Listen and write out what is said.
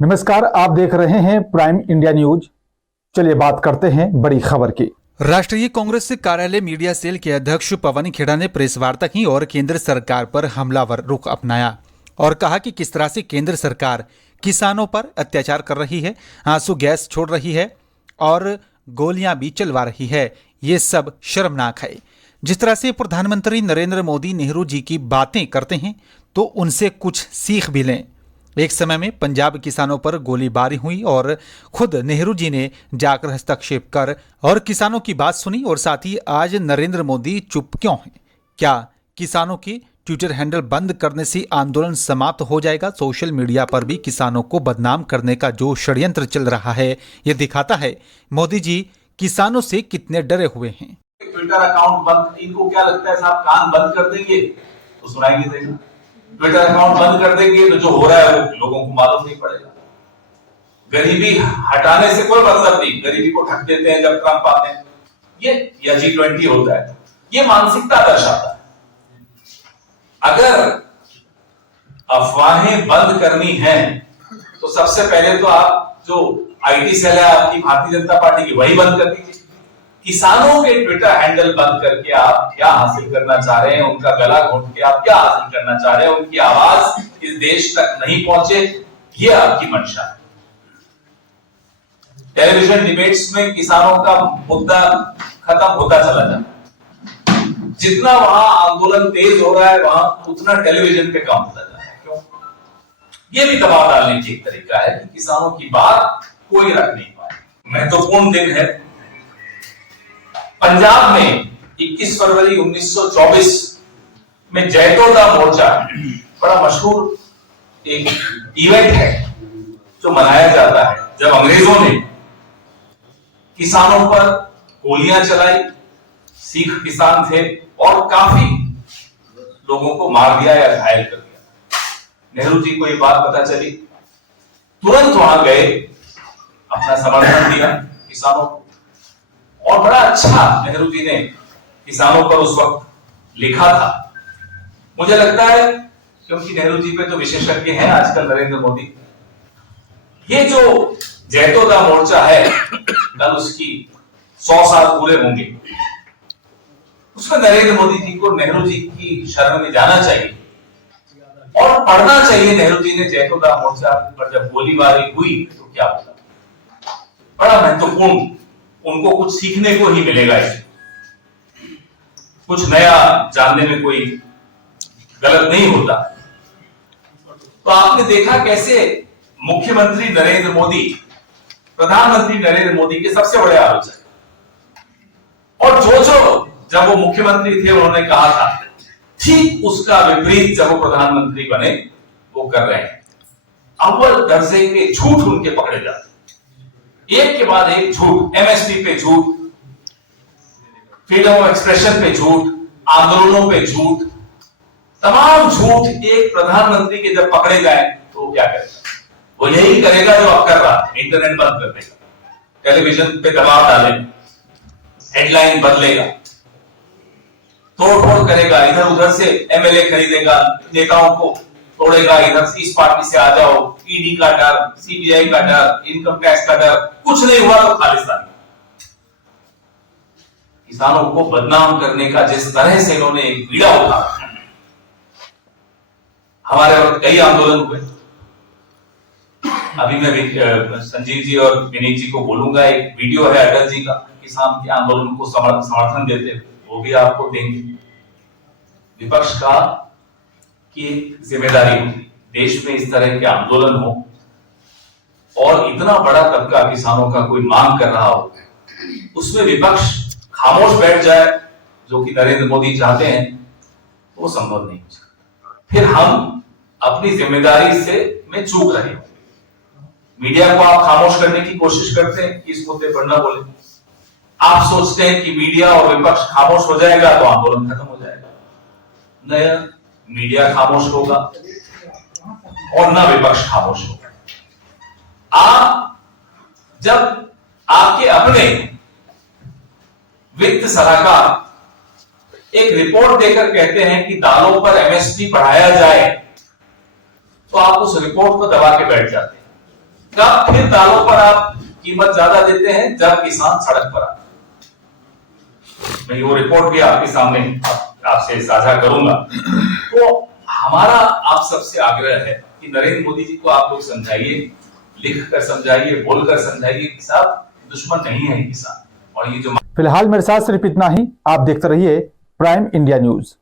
नमस्कार, आप देख रहे हैं प्राइम इंडिया न्यूज। चलिए बात करते हैं बड़ी खबर की। राष्ट्रीय कांग्रेस कार्यालय मीडिया सेल के अध्यक्ष पवन खेड़ा ने प्रेस वार्ता की और केंद्र सरकार पर हमलावर रुख अपनाया और कहा कि किस तरह से केंद्र सरकार किसानों पर अत्याचार कर रही है, आंसू गैस छोड़ रही है और गोलियां भी चलवा रही है। ये सब शर्मनाक है। जिस तरह से प्रधानमंत्री नरेंद्र मोदी नेहरू जी की बातें करते हैं तो उनसे कुछ सीख भी लें। एक समय में पंजाब किसानों पर गोलीबारी हुई और खुद नेहरू जी ने जाकर हस्तक्षेप कर और किसानों की बात सुनी। और साथ ही आज नरेंद्र मोदी चुप क्यों हैं? क्या किसानों की ट्विटर हैंडल बंद करने से आंदोलन समाप्त हो जाएगा? सोशल मीडिया पर भी किसानों को बदनाम करने का जो षड्यंत्र चल रहा है, ये दिखाता है मोदी जी किसानों से कितने डरे हुए हैं। ट्विटर अकाउंट बंद, इनको क्या लगता है साहब कान बंद कर देंगे तो सुनाई नहीं देगा। ट्विटर अकाउंट बंद कर देंगे तो जो हो रहा है वो लोगों को मालूम नहीं पड़ेगा। गरीबी हटाने से कोई मतलब नहीं, गरीबी को ढक देते हैं जब ट्रंप आते हैं, ये या G20 होता है, ये मानसिकता दर्शाता है। अगर अफवाहें बंद करनी है तो सबसे पहले तो आप जो IT सेल है आपकी भारतीय जनता पार्टी की, वही बंद कर दीजिए। किसानों के ट्विटर हैंडल बंद करके आप क्या हासिल करना चाह रहे हैं? उनका गला घोंट के आप क्या हासिल करना चाह रहे हैं? उनकी आवाज इस देश तक नहीं पहुंचे, ये आपकी मंशा है। टेलीविजन डिबेट्स में किसानों का मुद्दा खत्म होता चला जाता है। जितना वहां आंदोलन तेज हो रहा है वहां उतना टेलीविजन पे कम होता जा रहा है। क्यों? ये भी दबाव डालने की एक तरीका है कि किसानों की बात कोई रख नहीं पाए। महत्वपूर्ण दिन है। पंजाब में 21 फरवरी 1924 में जैतोदा मोर्चा बड़ा मशहूर एक इवेंट है जो मनाया जाता है, जब अंग्रेजों ने किसानों पर गोलियां चलाई। सिख किसान थे और काफी लोगों को मार दिया या घायल कर दिया। नेहरू जी को ये बात पता चली, तुरंत वहां गए, अपना समर्थन दिया किसानों को और बड़ा अच्छा नेहरू जी ने किसानों पर उस वक्त लिखा था। मुझे लगता है क्योंकि नेहरू जी पे तो विशेषज्ञ हैं आजकल नरेंद्र मोदी, ये जो जैतोदा मोर्चा है कल उसकी 100 साल पूरे होंगे, उसमें नरेंद्र मोदी जी को नेहरू जी की शरण में जाना चाहिए और पढ़ना चाहिए। नेहरू जी ने जैतोदा मोर्चा पर जब गोलीबारी हुई तो क्या हुआ, बड़ा महत्वपूर्ण, उनको कुछ सीखने को ही मिलेगा, इसमें कुछ नया जानने में कोई गलत नहीं होता। तो आपने देखा कैसे मुख्यमंत्री नरेंद्र मोदी प्रधानमंत्री नरेंद्र मोदी के सबसे बड़े आलोचक, और जो जब वो मुख्यमंत्री थे उन्होंने कहा था, ठीक उसका विपरीत जब वो प्रधानमंत्री बने वो कर रहे हैं। अव्वल दर्जे के झूठ उनके पकड़े जाते, एक के बाद एक झूठ, MSP पे झूठ, फ्रीडम ऑफ एक्सप्रेशन पे झूठ, आंदोलनों पे झूठ, तमाम झूठ एक प्रधानमंत्री के जब पकड़े जाए तो वो क्या करेगा? वो यही करेगा जो अब कर रहा है, इंटरनेट बंद कर देगा, टेलीविजन पे दबाव डालेगा, हेडलाइन बदलेगा, तोड़-फोड़ करेगा, इधर उधर से MLA खरीदेगा, नेताओं को तोड़ेगा, इधर से इस पार्टी से आ जाओ, ED का डर, CBI का डर, इनकम टैक्स का डर, कुछ नहीं हुआ तो खालिस्तान। किसानों को बदनाम करने का जिस तरह से इन्होंने एक बीड़ा उठाया, हमारे वक्त कई आंदोलन हुए। अभी मैं संजीव जी और विनीत जी को बोलूंगा, एक वीडियो है अटल जी का किसान के आंदोलन को समर्थन देते हुए, वो भी आपको देंगे। विपक्ष का की जिम्मेदारी होती, देश में इस तरह के आंदोलन हो और इतना बड़ा तबका किसानों का कोई मांग कर रहा हो, उसमें विपक्ष खामोश बैठ जाए, जो कि नरेंद्र मोदी चाहते हैं, वो संभव नहीं हो सकता। फिर हम अपनी जिम्मेदारी से में चूक रहे हैं। मीडिया को आप खामोश करने की कोशिश करते हैं कि इस मुद्दे पर न बोले। आप सोचते हैं कि मीडिया और विपक्ष खामोश हो जाएगा तो आंदोलन खत्म हो जाएगा। नया मीडिया खामोश होगा और ना विपक्ष खामोश होगा। आप जब आपके अपने वित्त सलाहकार एक रिपोर्ट देकर कहते हैं कि दालों पर MSP बढ़ाया जाए, तो आप उस रिपोर्ट को दबा के बैठ जाते हैं। कब फिर दालों पर आप कीमत ज्यादा देते हैं जब किसान सड़क पर आता है। मैं वो रिपोर्ट भी आपके सामने आपसे साझा करूंगा। तो हमारा आप सबसे आग्रह है कि नरेंद्र मोदी जी को आप लोग समझाइए, लिख कर समझाइए, बोलकर समझाइए कि साहब दुश्मन नहीं है किसान। और ये जो फिलहाल मेरे साथ सिर्फ इतना ही। आप देखते रहिए प्राइम इंडिया न्यूज।